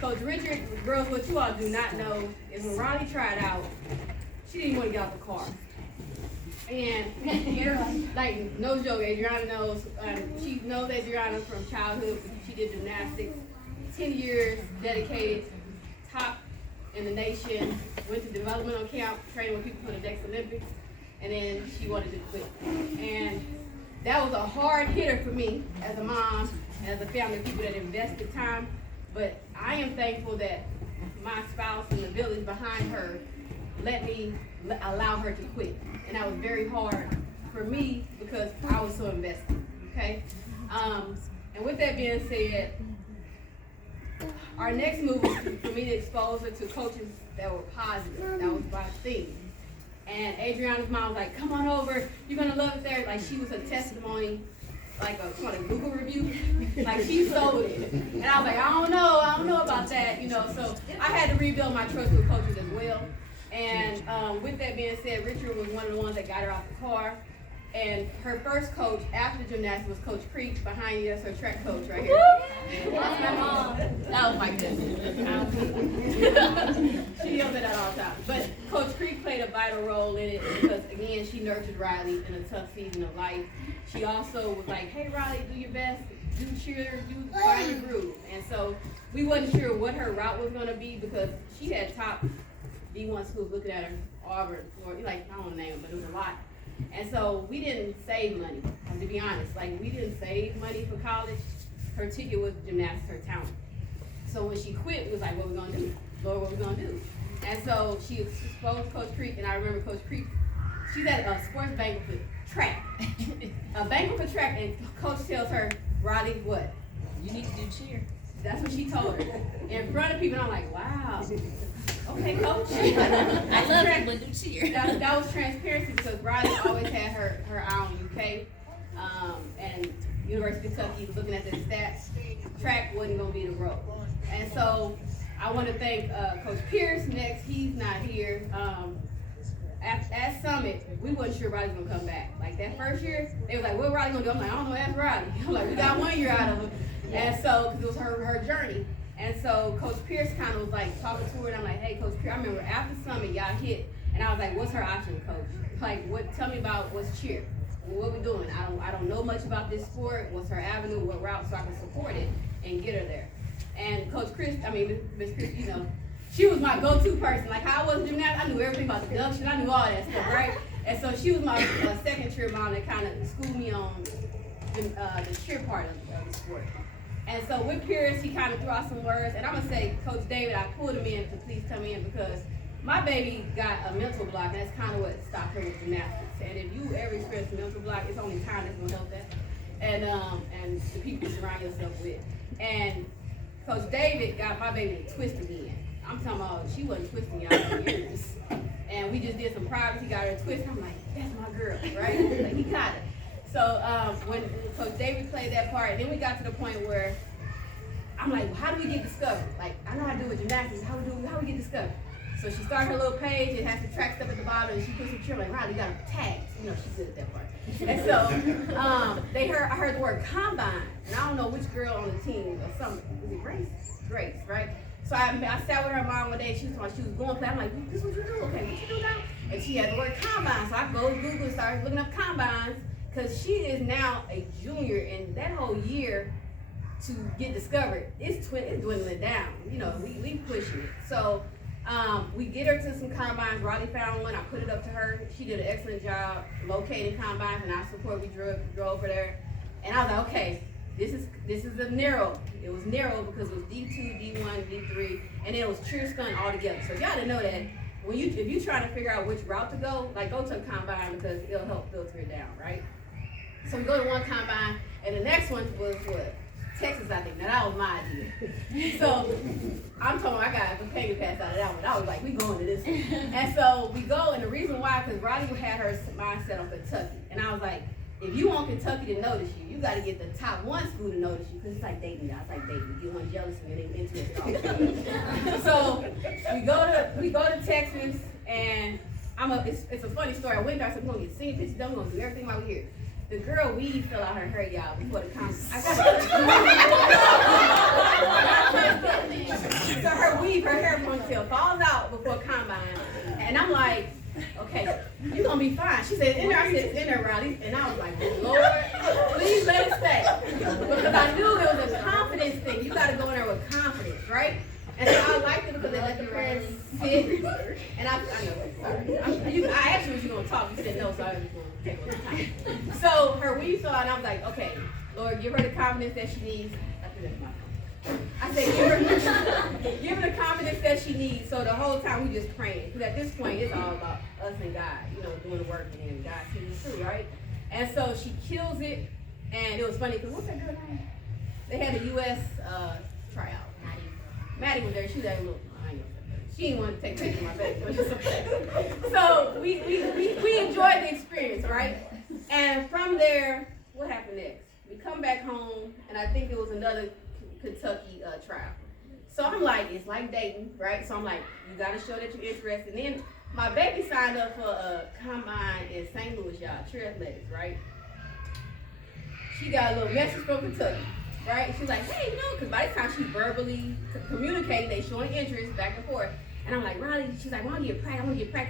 Coach Richard, girls, what you all do not know is when Rhyley tried out, she didn't even want to get out the car. And like, no joke, Adriana knows, she knows Adriana from childhood. She did gymnastics, 10 years dedicated, top in the nation, went to developmental camp, training with people for the next Olympics, and then she wanted to quit. And that was a hard hitter for me as a mom, as a family of people that invested time. But I am thankful that my spouse and the village behind her let me allow her to quit. And that was very hard for me because I was so invested, okay? And with that being said, our next move was for me to expose her to coaches that were positive. That was my thing. And Adriana's mom was like, come on over, you're gonna love it there. Like, she was a testimony, like a Google review. Like, she sold it. And I was like, I don't know about that, you know. So I had to rebuild my trust with coaches as well. And with that being said, Richard was one of the ones that got her off the car. And her first coach after gymnastics was Coach Creek. Behind you, that's her track coach right here. That's my mom. That was my goodness. She yells at that all the time. But Coach Creek played a vital role in it because, again, she nurtured Rhyley in a tough season of life. She also was like, hey, Rhyley, do your best, do cheer, do find your groove. And so we wasn't sure what her route was going to be because she had top D1 schools looking at her, Auburn, or like, I don't want to name them, but it was a lot. And so we didn't save money, to be honest. Like, we didn't save money for college. Her ticket was gymnastics, her talent. So when she quit, it was like, what we gonna do? Lord, what we gonna do? And so she exposed Coach Creek, and I remember Coach Creek, she's at a sports banquet for track. A banquet for track, and Coach tells her, Rhyley, what? You need to do cheer. That's what she told her. In front of people, and I'm like, wow. Okay, Coach. I love it, but do cheer. That was transparency because Rhyley always had her eye on UK. And University of Kentucky was looking at the stats. Track wasn't going to be the road. And so I want to thank Coach Pierce next. He's not here. At Summit, we wasn't sure Rhyley was going to come back. Like that first year, they was like, what Rhyley going to do? I'm like, I don't know, ask Rhyley. I'm like, we got 1 year out of him. And so, because it was her journey. And so Coach Pierce kind of was like talking to her, and I'm like, hey, Coach Pierce, I remember after Summit, y'all hit, and I was like, what's her option, Coach? Like, tell me about what's cheer. What we doing? I don't know much about this sport. What's her avenue? What route so I can support it and get her there? And Miss Chris, you know, she was my go-to person. Like how I was in gymnastics, I knew everything about the deduction. I knew all that stuff, right? And so she was my second cheer mom that kind of schooled me on the cheer part of the sport. And so with Pierce, he kind of threw out some words. And I'm going to say, Coach David, I pulled him in to please come in because my baby got a mental block, and that's kind of what stopped her with gymnastics. And if you ever experience a mental block, it's only time that's going to help that. And the people you surround yourself with. And Coach David got my baby to twist again. I'm talking about she wasn't twisting y'all for years. And we just did some privates. He got her to twist. I'm like, that's my girl, right? Like, he got it. So when Coach David played that part, then we got to the point where I'm like, well, how do we get discovered? Like, I know how to do with gymnastics. How we get discovered? So she started her little page. It has some track stuff at the bottom, and she put some cheer. Like, Rhyley, you got a tag. You know, she's good at that part. And so I heard the word combine, and I don't know which girl on the team or something. Was it Grace? Grace, right? So I sat with her mom one day. She was going play. I'm like, this what you do? Okay, what you do now? And she had the word combine. So I go to Google and started looking up combines. Because she is now a junior, and that whole year to get discovered, it's dwindling down. You know, we pushing it. So we get her to some combines. Rhyley found one. I put it up to her. She did an excellent job locating combines, and I support. We drove over there, and I was like, okay, this is a narrow. It was narrow because it was D2, D1, D3, and then it was cheer stunt all together. So y'all didn't know that. If you trying to figure out which route to go, like go to a combine because it'll help filter it down, right? So we go to one combine, and the next one was what? Texas, I think. Now that was my idea. So I'm talking, I got a companion pass out of that one. I was like, we going to this one. And so we go, and the reason why, because Rhyley had her mindset on Kentucky. And I was like, if you want Kentucky to notice you, you got to get the top one school to notice you, because it's like dating, y'all. It's like dating. You get one jealous and then into it. So we go to Texas, and it's a funny story. I went there, I said, we're going to get senior pictures done, we're going to do everything while we're here. The girl weed fell out her hair, y'all, before the concert. I got ponytail falls out before combine. And I'm like, okay, you're gonna be fine. She said, in there. I said, it's in there, Rhyley. And I was like, Lord, please let it stay. Because I knew it was a confidence thing. You gotta go in there with confidence, right? And so I liked it because they let the parents sit. And I know, sorry. I asked you if you were gonna talk. You said no, so I was gonna take a little time. So her weave saw, and I was like, okay, Lord, give her the confidence that she needs. I said, give her the confidence that she needs. So the whole time we just praying. Because at this point, it's all about us and God, doing the work, and then God sees it through, right? And so she kills it. And it was funny because what's that girl name? They had a U.S. tryout. Maddie was there. She was that little. She didn't want to take pictures of my baby, but it's okay. So we enjoyed the experience, right? And from there, what happened next? We come back home, and I think it was another Kentucky trial. So I'm like, it's like dating, right? So I'm like, you got to show that you're interested. And then my baby signed up for a combine in St. Louis, y'all, Tree Athletics, right? She got a little message from Kentucky, right? She's like, hey, because by this time she's verbally communicating, they showing interest back and forth. And I'm like, Rhyley, she's like, I want to get practice, I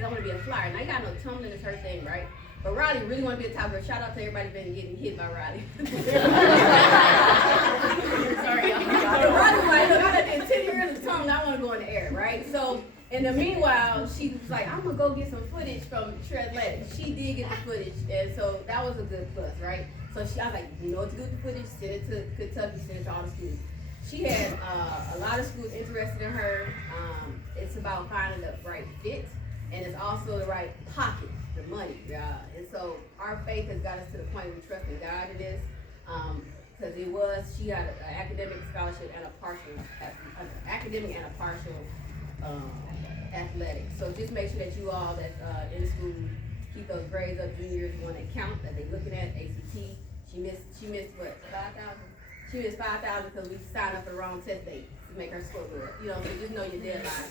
want to be a flyer. And I got no tumbling is her thing, right? But Rhyley really want to be a top girl. Shout out to everybody been getting hit by Rhyley. Sorry, y'all. Rhyley was like, look, I done did 10 years of tumbling, I want to go in the air, right? So in the meanwhile, she was like, I'm going to go get some footage from Tree Athletics. She did get the footage, and so that was a good plus, right? So I was like, you know what to do with the footage? Send it to Kentucky, send it to all the schools. She had a lot of schools interested in her. It's about finding the right fit, and it's also the right pocket, the money. And so our faith has got us to the point where we trust in God in this. Because she had an academic scholarship and a partial, academic and a partial athletics. So just make sure that you all that's in school keep those grades up. Juniors want to count that they're looking at ACT. She missed what, 5,000? She missed 5,000 because we signed up for the wrong test date to make her score good. So just know your deadline.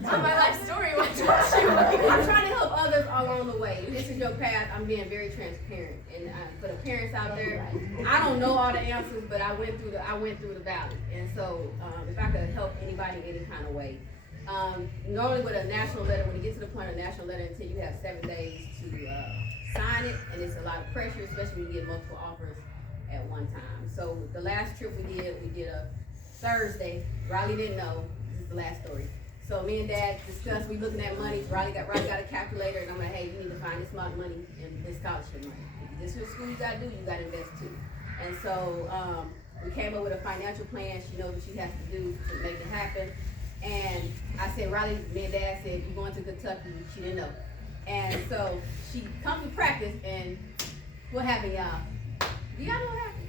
My life story. I'm trying to help others along the way. If this is your path, I'm being very transparent. And for the parents out there, I don't know all the answers, but I went through the valley. And so if I could help anybody in any kind of way. Normally with a national letter, when you get to the point of a national letter, until you have 7 days to sign it, and it's a lot of pressure, especially when you get multiple offers at one time. So the last trip we did a Thursday. Rhyley didn't know. This is the last story. So me and Dad discussed, we looking at money. Rhyley got a calculator, and I'm like, hey, you need to find this amount of money in this scholarship money. If this is what school you gotta do, you gotta invest too. And so we came up with a financial plan. She knows what she has to do to make it happen. And I said, Rhyley, me and Dad said, you're going to Kentucky. She didn't know. And so she comes to practice, and what happened, y'all? Do y'all know what happened?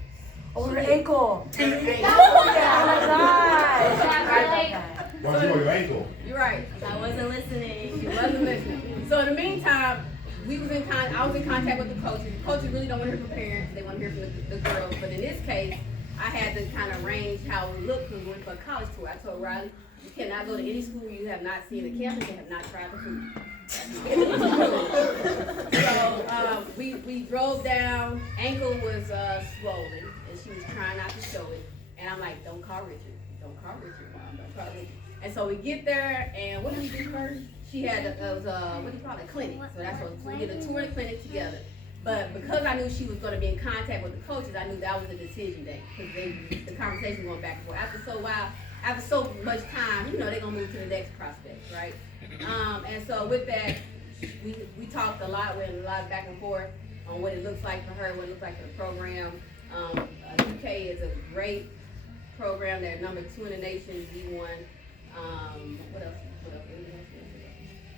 Over her ankle. Oh my God. Why'd you your ankle? You're right. I wasn't listening. She wasn't listening. So in the meantime, I was in contact with the coaches. The coaches really don't want to hear from parents. They want to hear from the girls. But in this case, I had to kind of arrange how it looked when we went for a college tour. I told Rhyley, you cannot go to any school you have not seen the campus and have not tried the food. So we drove down. Ankle was swollen, and she was trying not to show it. And I'm like, don't call Richard. Don't call Richard, Mom. Don't call Richard. And so we get there, and what did we do first? She had what do you call it, a clinic. So that's what we did, a tour of the clinic together. But because I knew she was going to be in contact with the coaches, I knew that was a decision day, because the conversation going back and forth. After so much time, they're gonna move to the next prospect, right? And so with that, we talked a lot, went a lot back and forth on what it looks like for her, what it looks like for the program. UK is a great program. They're number 2 in the nation, D1. What else?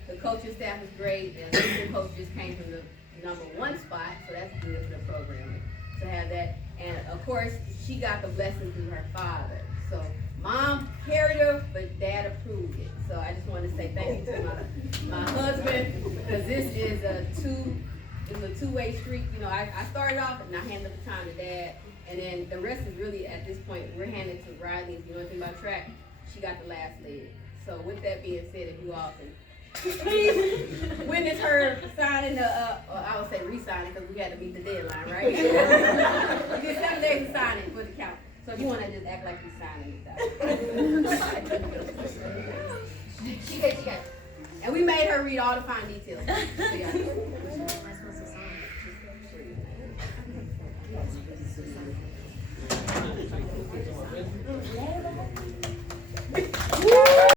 The coaching staff is great. The assistant coach just came from the number 1 spot, so that's good for the program to have that. And of course, she got the blessing through her father. So Mom carried her, but Dad approved it. So I just want to say thank you to my husband, because this is a two-way street. I started off and I handed the time to Dad, and then the rest is really, at this point, we're handed to Rhyley. If you know anything about track, she got the last leg. So with that being said, if you all can please witness her signing I would say re-signing, because we had to meet the deadline, right? We did 7 days to sign it for the count. So if you wanna just act like you're signing it. She got. And we made her read all the fine details. So, yeah.